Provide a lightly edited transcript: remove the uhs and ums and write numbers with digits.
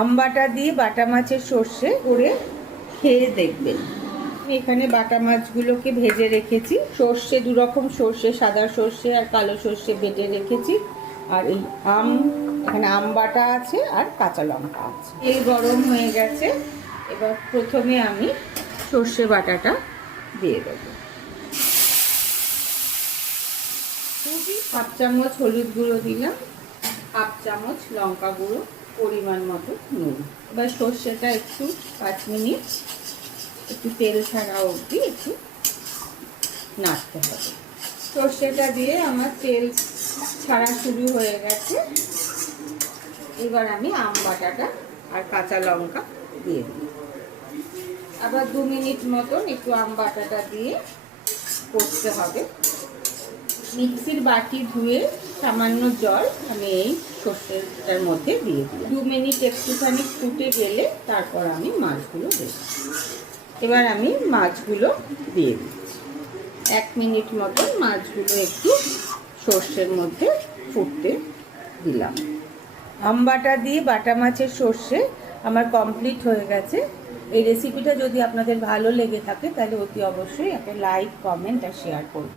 আম বাটা দিয়ে বাটা মাছের সর্ষে করে খেয়ে দেখবেন। এখানে বাটা মাছগুলোকে ভেজে রেখেছি। সর্ষে দুরকম সর্ষে, সাদা সর্ষে আর কালো সর্ষে বেটে রেখেছি। আর এই এখানে আম বাটা আছে আর কাঁচা লঙ্কা আছে। তেল গরম হয়ে গেছে। এবার প্রথমে আমি সর্ষে বাটাটা দিয়ে দেবো। 1/2 চামচ হলুদ গুঁড়ো দিলাম, 1/2 চামচ লঙ্কা গুঁড়ো, পরিমাণ মতো নুন। এবার সর্ষেটা একটু 5 মিনিট একটু তেল ছাড়া অবধি একটু নাড়তে হবে। সর্ষেটা দিয়ে আমার তেল ছাড়া শুরু হয়ে গেছে। এবার আমি আম বাটাটা আর কাঁচা লঙ্কা দিয়ে দিই। আবার 2 মিনিট মতন একটু আম বাটাটা দিয়ে কষতে হবে। মিক্সির বাটি ধুয়ে সামান্য জল আমি এই সর্ষেটার মধ্যে দিয়ে দিই। 2 মিনিট একটুখানি ফুটে গেলে তারপর আমি মাছগুলো দেব। এবার আমি মাছগুলো দিয়ে দিচ্ছি। 1 মিনিট মতন মাছগুলো একটু সর্ষের মধ্যে ফুটতে দিলাম। আম বাটা দিয়ে বাটা মাছের সর্ষে আমার কমপ্লিট হয়ে গেছে। এই রেসিপিটা যদি আপনাদের ভালো লেগে থাকে তাহলে অতি অবশ্যই একটা লাইক, কমেন্ট আর শেয়ার করুন।